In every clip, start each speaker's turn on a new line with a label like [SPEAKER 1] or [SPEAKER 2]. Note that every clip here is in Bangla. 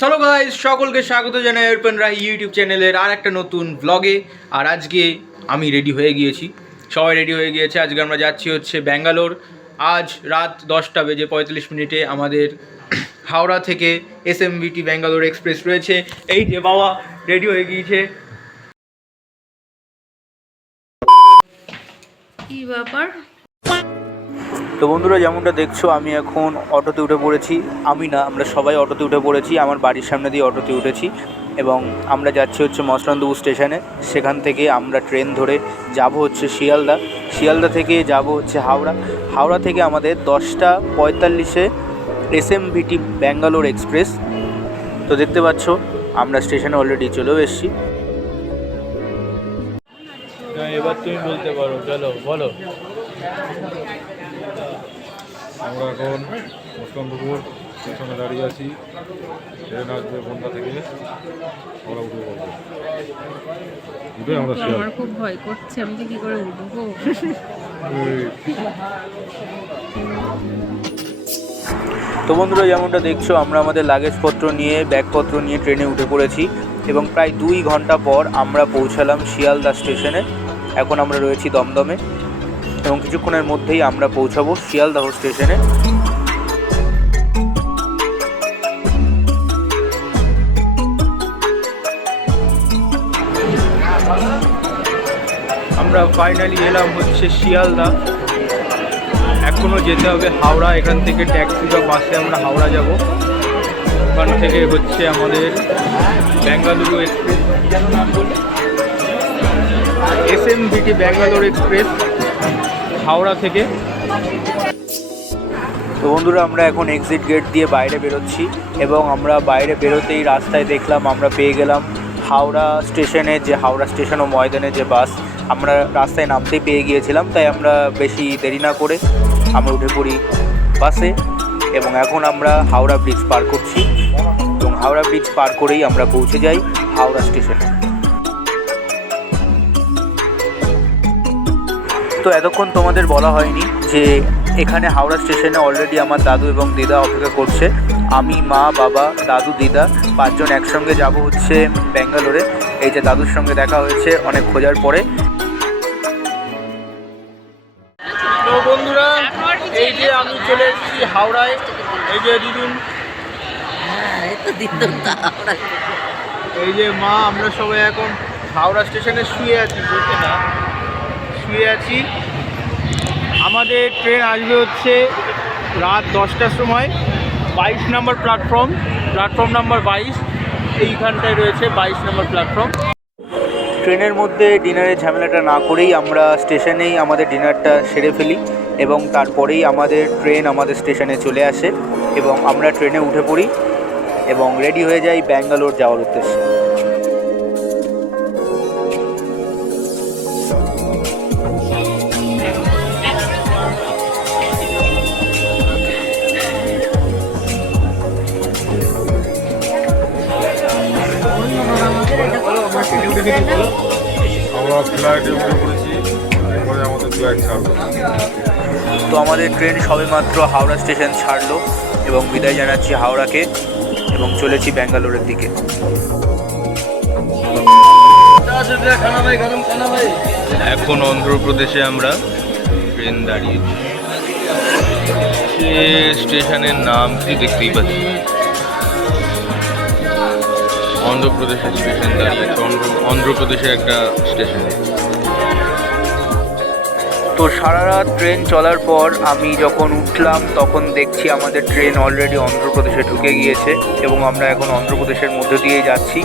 [SPEAKER 1] চলো গাইজ সকলকে স্বাগত জানাই অর্পণ রায় ইউটিউব চ্যানেলের আর একটা নতুন ব্লগে আর আজকে আমি রেডি হয়ে গিয়েছি। সবাই রেডি হয়ে গিয়েছে। আজকে আমরা যাচ্ছি হচ্ছে ব্যাঙ্গালোর। আজ রাত দশটা বেজে পঁয়তাল্লিশ মিনিটে আমাদের হাওড়া থেকে এস এম বিটি ব্যাঙ্গালোর এক্সপ্রেস রয়েছে। এই যে বাবা রেডি হয়ে গিয়েছে।
[SPEAKER 2] কি ব্যাপার?
[SPEAKER 1] তো বন্ধুরা, যেমনটা দেখছ, আমি এখন অটোতে উঠে পড়েছি। আমি না, আমরা সবাই অটোতে উঠে পড়েছি। আমার বাড়ির সামনে দিয়ে অটোতে উঠেছি এবং আমরা যাচ্ছি হচ্ছে মসলান্দপুর স্টেশনে। সেখান থেকে আমরা ট্রেন ধরে যাব হচ্ছে শিয়ালদা। শিয়ালদা থেকে যাব হচ্ছে হাওড়া। হাওড়া থেকে আমাদের দশটা পঁয়তাল্লিশে S M V T Bangalore express. তো দেখতে পাচ্ছ, আমরা স্টেশনে অলরেডি চলেও এসেছি। এবার তুমি বলতে পারো, চলো, বলো।
[SPEAKER 3] আমরা এখন মুসকানপুকুর স্টেশনে দাঁড়িয়ে আছি। ট্রেন আসবে বন্ধা থেকে। আমরা উঠে পড়ব উঠে আমরা
[SPEAKER 2] আমার খুব ভয় করছে। আমি কি করে উঠবো?
[SPEAKER 1] তো বন্ধুরা যেমনটা দেখছ আমরা আমাদের লাগেজপত্র নিয়ে ব্যাগপত্র নিয়ে ট্রেনে উঠে পড়েছি এবং প্রায় দুই ঘণ্টা পর আমরা পৌঁছালাম শিয়ালদা স্টেশনে। এখন আমরা রয়েছি দমদমে। এবং কিছুক্ষণের মধ্যেই আমরা পৌঁছাবো শিয়ালদাহ স্টেশনে। আমরা ফাইনালি এলাম হচ্ছে শিয়ালদা। এখনও যেতে হবে হাওড়া, এখান থেকে ট্যাক্সি বা বাসে আমরা হাওড়া যাব। ওখান থেকে হচ্ছে আমাদের বেঙ্গালুরু এক্সপ্রেস এস এম বিটি ব্যাঙ্গালোর এক্সপ্রেস হাওড়া থেকে। তো বন্ধুরা, আমরা এখন এক্সিট গেট দিয়ে বাইরে বেরোচ্ছি এবং আমরা বাইরে বেরোতেই রাস্তায় দেখলাম আমরা পেয়ে গেলাম হাওড়া স্টেশনে, যে হাওড়া স্টেশন ও ময়দানে যে বাস, আমরা রাস্তায় নামতেই পেয়ে গিয়েছিলাম, তাই আমরা বেশি দেরি না করে আমরা উঠে পড়ি বাসে এবং এখন আমরা হাওড়া ব্রিজ পার করছি এবং হাওড়া ব্রিজ পার করেই আমরা পৌঁছে যাই হাওড়া স্টেশনে। তো এতক্ষণ তোমাদের বলা হয়নি যে এখানে হাওড়া স্টেশনে অলরেডি আমার দাদু এবং দিদা অপেক্ষা করছে। আমি, মা, বাবা, দাদু, দিদা পাঁচজন একসঙ্গে যাব হচ্ছে ব্যাঙ্গালোরে। এই যে দাদুর সঙ্গে দেখা হয়েছে অনেক খোঁজার পরে। বন্ধুরা, এই যে আমি চলে এসেছি হাওড়ায়। এই যে দিদুন। এই যে মা, আমরা সবাই এখন হাওড়া স্টেশনে শুয়ে আছি বলতে না? শুয়ে আছি। আমাদের ট্রেন আসবে হচ্ছে রাত দশটার সময়। বাইশ নম্বর প্ল্যাটফর্ম প্ল্যাটফর্ম নাম্বার বাইশ, এইখানটায় রয়েছে বাইশ নম্বর প্ল্যাটফর্ম ট্রেনের মধ্যে ডিনারের ঝামেলাটা না করেই আমরা স্টেশনেই আমাদের ডিনারটা সেরে ফেলি এবং তারপরেই আমাদের ট্রেন আমাদের স্টেশনে চলে আসে এবং আমরা ট্রেনে উঠে পড়ি এবং রেডি হয়ে যাই ব্যাঙ্গালোর যাওয়ার উদ্দেশ্যে।
[SPEAKER 3] আমাদের
[SPEAKER 1] ট্রেন সবেমাত্র হাওড়া স্টেশন ছাড়লো এবং বিদায় জানাচ্ছি হাওড়াকে এবং চলেছি ব্যাঙ্গালোরের দিকে। এখন অন্ধ্রপ্রদেশে আমরা ট্রেন দাঁড়িয়েছি। স্টেশনের নাম কি দেখতেই পাচ্ছি? অন্ধ্রপ্রদেশের স্টেশন দাঁড়িয়েছে। অন্ধ্র অন্ধ্রপ্রদেশের একটা স্টেশন। তো সারা রাত ট্রেন চলার পর আমি যখন উঠলাম, তখন দেখছি আমাদের ট্রেন অলরেডি অন্ধ্রপ্রদেশে ঢুকে গিয়েছে এবং আমরা এখন অন্ধ্রপ্রদেশের মধ্যে দিয়ে যাচ্ছি।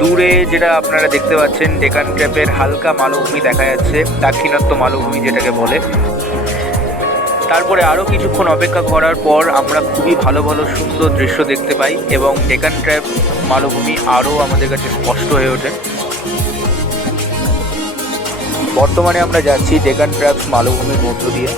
[SPEAKER 1] দূরে যেটা আপনারা দেখতে পাচ্ছেন ডেকান ট্র্যাপের হালকা মালভূমি দেখা যাচ্ছে, দাক্ষিণাত্য মালভূমি যেটাকে বলে। তারপরে আরও কিছুক্ষণ অপেক্ষা করার পর আমরা খুবই ভালো ভালো, সুন্দর দৃশ্য দেখতে পাই এবং ডেকান ট্র্যাপ মালভূমি আরও আমাদের কাছে স্পষ্ট হয়ে ওঠে। বর্তমানে আমরা যাচ্ছি ডেকান ট্র্যাপস মালভূমির মধ্য দিয়ে।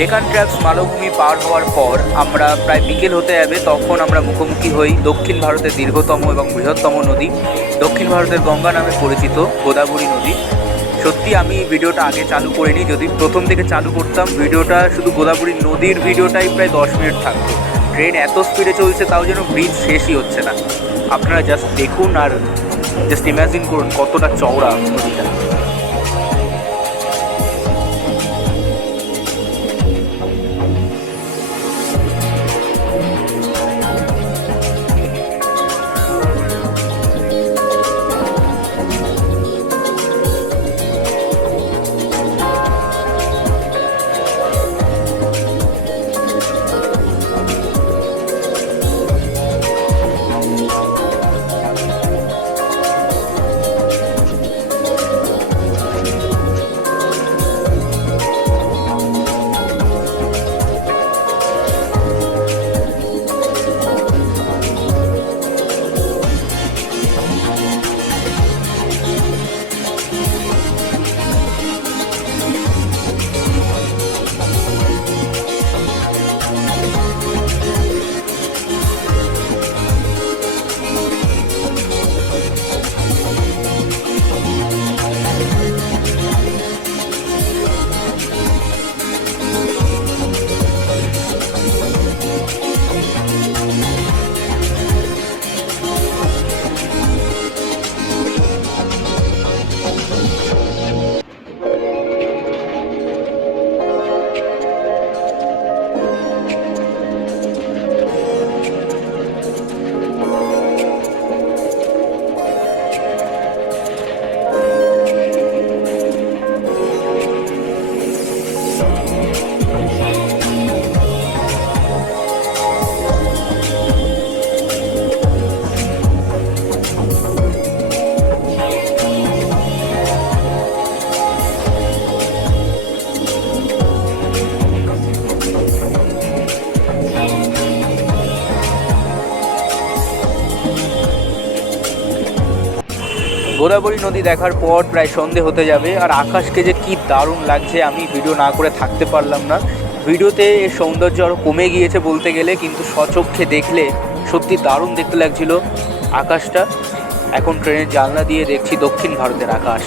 [SPEAKER 1] ডেকান ট্র্যাভস মালভূমি পার হওয়ার পর আমরা প্রায় বিকেল হতে যাবে, তখন আমরা মুখোমুখি হই দক্ষিণ ভারতের দীর্ঘতম এবং বৃহত্তম নদী, দক্ষিণ ভারতের গঙ্গা নামে পরিচিত গোদাবরী নদী। সত্যি আমি ভিডিওটা আগে চালু করিনি, যদি প্রথম থেকে চালু করতাম, ভিডিওটা শুধু গোদাবরী নদীর ভিডিওটাই প্রায় দশ মিনিট থাকতো। ট্রেন এত স্পিডে চলছে, তাও যেন ব্রিজ শেষই হচ্ছে না। আপনারা জাস্ট দেখুন আর জাস্ট ইমাজিন করুন কতটা চওড়া নদীটা। গোদাবরী নদী দেখার পর প্রায় সন্ধে হতে যাবে আর আকাশকে যে কি দারুণ লাগছে আমি ভিডিও না করে থাকতে পারলাম না। ভিডিওতে এর সৌন্দর্য আরও কমে গিয়েছে বলতে গেলে, কিন্তু স্বচক্ষে দেখলে সত্যি দারুণ দেখতে লাগছিল আকাশটা। এখন ট্রেনের জানলা দিয়ে দেখছি দক্ষিণ ভারতের আকাশ।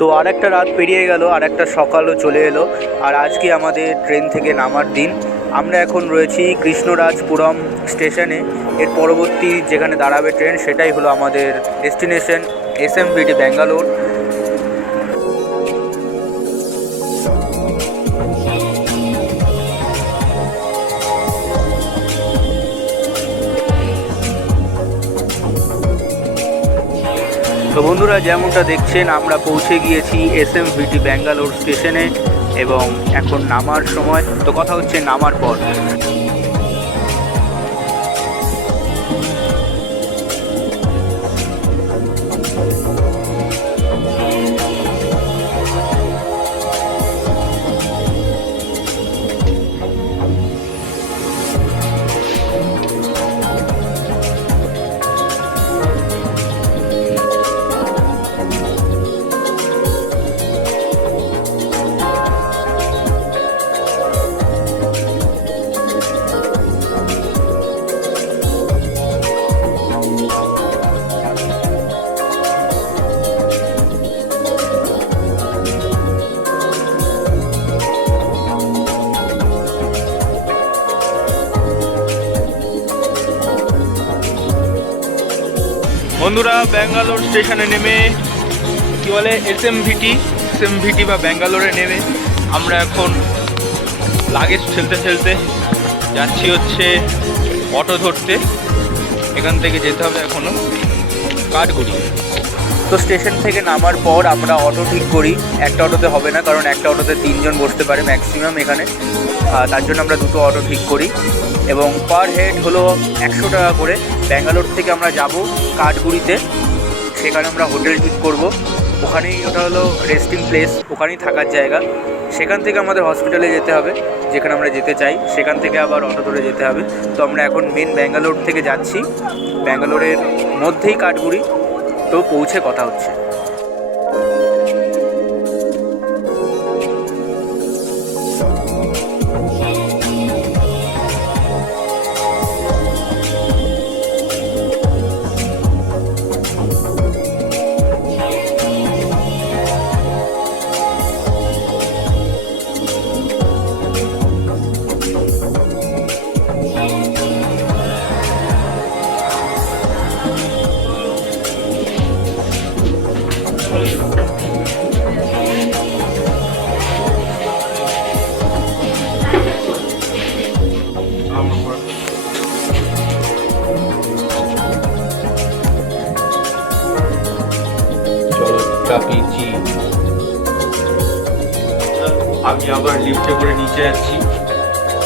[SPEAKER 1] তো আর একটা রাত পেরিয়ে গেল আর একটা সকালও চলে এলো আর আজকে আমাদের ট্রেন থেকে নামার দিন। আমরা এখন রয়েছি কৃষ্ণরাজপুরম স্টেশনে। এর পরবর্তী যেখানে দাঁড়াবে ট্রেন সেটাই হলো আমাদের ডেস্টিনেশন এস এম বিটি ব্যাঙ্গালোর তো বন্ধুরা, যেমনটা দেখছেন, আমরা পৌঁছে গিয়েছি এস এম ভিটি ব্যাঙ্গালোর স্টেশনে এবং এখন নামার সময়। তো কথা হচ্ছে নামার পর। বন্ধুরা, ব্যাঙ্গালোর স্টেশনে নেমে, কী বলে S M VT S M VT বা ব্যাঙ্গালোরে নেমে আমরা এখন লাগেজ ফেলতে ফেলতে যাচ্ছি হচ্ছে অটো ধরতে। এখান থেকে যেতে হবে এখনও কাঠগুড়ি
[SPEAKER 4] তো স্টেশন থেকে নামার পর আমরা অটো ঠিক করি। একটা অটোতে হবে না, কারণ একটা অটোতে তিনজন বসতে পারে ম্যাক্সিমাম এখানে। তার জন্য আমরা দুটো অটো ঠিক করি। এবং পার হেড হলো একশো টাকা করে। ব্যাঙ্গালোর থেকে আমরা যাব কাঠগুড়িতে। সেখানে আমরা হোটেল ঠিক করব। ওখানেই ওটা হলো রেস্টিং প্লেস ওখানেই থাকার জায়গা। সেখান থেকে আমাদের হসপিটালে যেতে হবে, যেখানে আমরা যেতে চাই। সেখান থেকে আবার অটো ধরে যেতে হবে। তো আমরা এখন মেন ব্যাঙ্গালোর থেকে যাচ্ছি। ব্যাঙ্গালোরের মধ্যেই কাঠগুড়ি। তো পৌঁছে কথা হচ্ছে
[SPEAKER 1] আমি আবার লিফটে করে নিচে যাচ্ছি।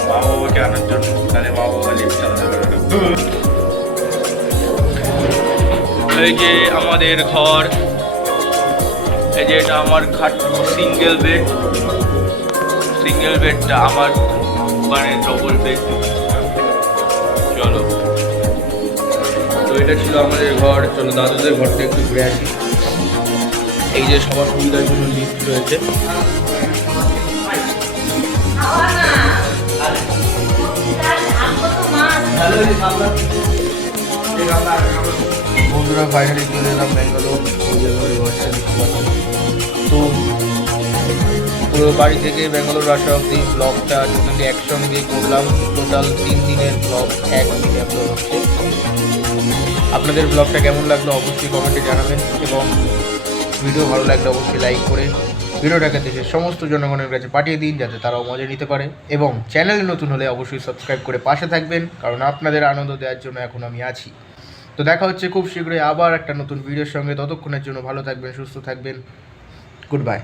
[SPEAKER 1] মা বাবাকে আনার জন্য। তাহলে মা বাবা লিফট চালাতে পারে এই যে আমাদের ঘর, এই যে এটা আমার খাট সিঙ্গেল বেড সিঙ্গেল বেডটা আমার মানে ডবল বেড চলো। তো এটা ছিল আমাদের ঘর। চলো দাদুদের ঘরটা একটু ঘুরে আসি। এই যে সবার সুবিধার জন্য লিফট রয়েছে। বন্ধুরা ফাইনালি চলে এলাম ব্যাঙ্গালোর। তো পুরো বাড়ি থেকে ব্যাঙ্গালোর আসা অব্দি ব্লগটা টোটালি একসঙ্গে করলাম টোটাল তিন দিনের ব্লগ একদিনে আপলোড হচ্ছে আপনাদের ব্লগটা কেমন লাগল অবশ্যই কমেন্টে জানাবেন এবং ভিডিও ভালো লাগলে অবশ্যই লাইক করে ভিডিওটাকে দেশের সমস্ত জনগণের কাছে পাঠিয়ে দিন, যাতে তারাও মজা নিতে পারে। এবং চ্যানেল নতুন হলে অবশ্যই সাবস্ক্রাইব করে পাশে থাকবেন, কারণ আপনাদের আনন্দ দেওয়ার জন্য এখন আমি আছি। তো দেখা হচ্ছে খুব শীঘ্রই আবার একটা নতুন ভিডিওর সঙ্গে। ততক্ষণের জন্য ভালো থাকবেন, সুস্থ থাকবেন। Good bye